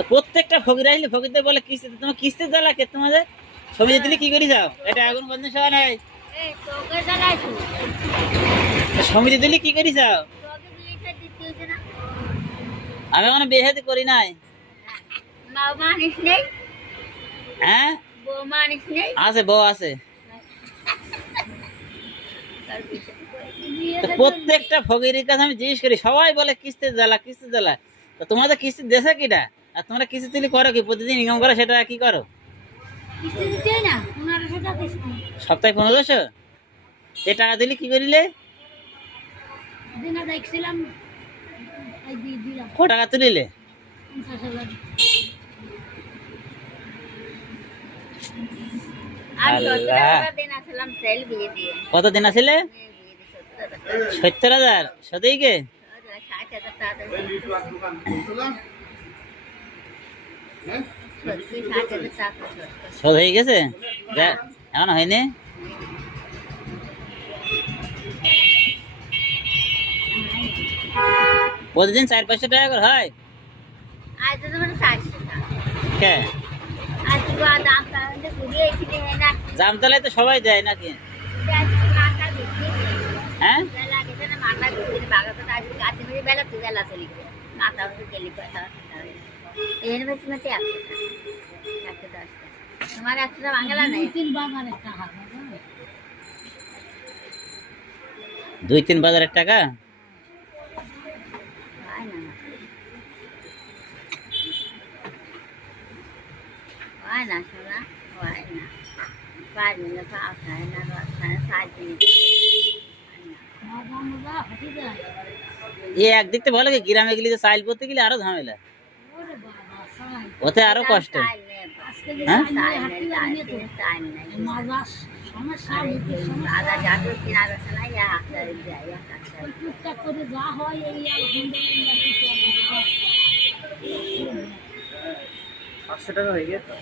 তো প্রত্যেকটা ফকির আসলে ফকিরদের বলে কিস্তিতে, তোমার কিস্তির জ্বালা কে তোমাদের? সমিতি দিলে কি করি যাও? এটা আগুন বন্ধ সবাই নাই, সমিতি দিলে কি করি যাও? আমি কোনো বিয়ে শাদী করি নাই। হ্যাঁ আছে, বউ আছে। তো প্রত্যেকটা ফকিরের কাছে আমি জিজ্ঞেস করি, সবাই বলে কিস্তির জ্বালা, কিস্তির জ্বালা। তো তোমাদের কিস্তি দেশে কিটা? আর তোমরা কিস্তি তুলি করো কি? প্রতিদিন ইনকাম করো, সেটা কি করো? সপ্তাহে 1500? এই টাকা দিলে কি করিলে? ক টাকা তুলিলে? কত দিন আসলে? 70,000? সত্যি কে? শোধ হয়ে গেছে? এমন হয়নি? প্রতিদিন 400-500 টাকা করে হয়? জামতলায় তো সবাই দেয় নাকি? হ্যাঁ তোমার 100 বাংলা নাই, 2-3 বাজারের টাকা হয় না শোনা, হয় না। 5 মিনিট পাও খায় না, 7 মিনিট একদিক থেকে ভালো কি, গ্রামে গেলে চাইল পড়তে গেলে আরো ঝামেলা, ওতে আরো কষ্ট। হ্যাঁ টাকা হয়ে গেছে।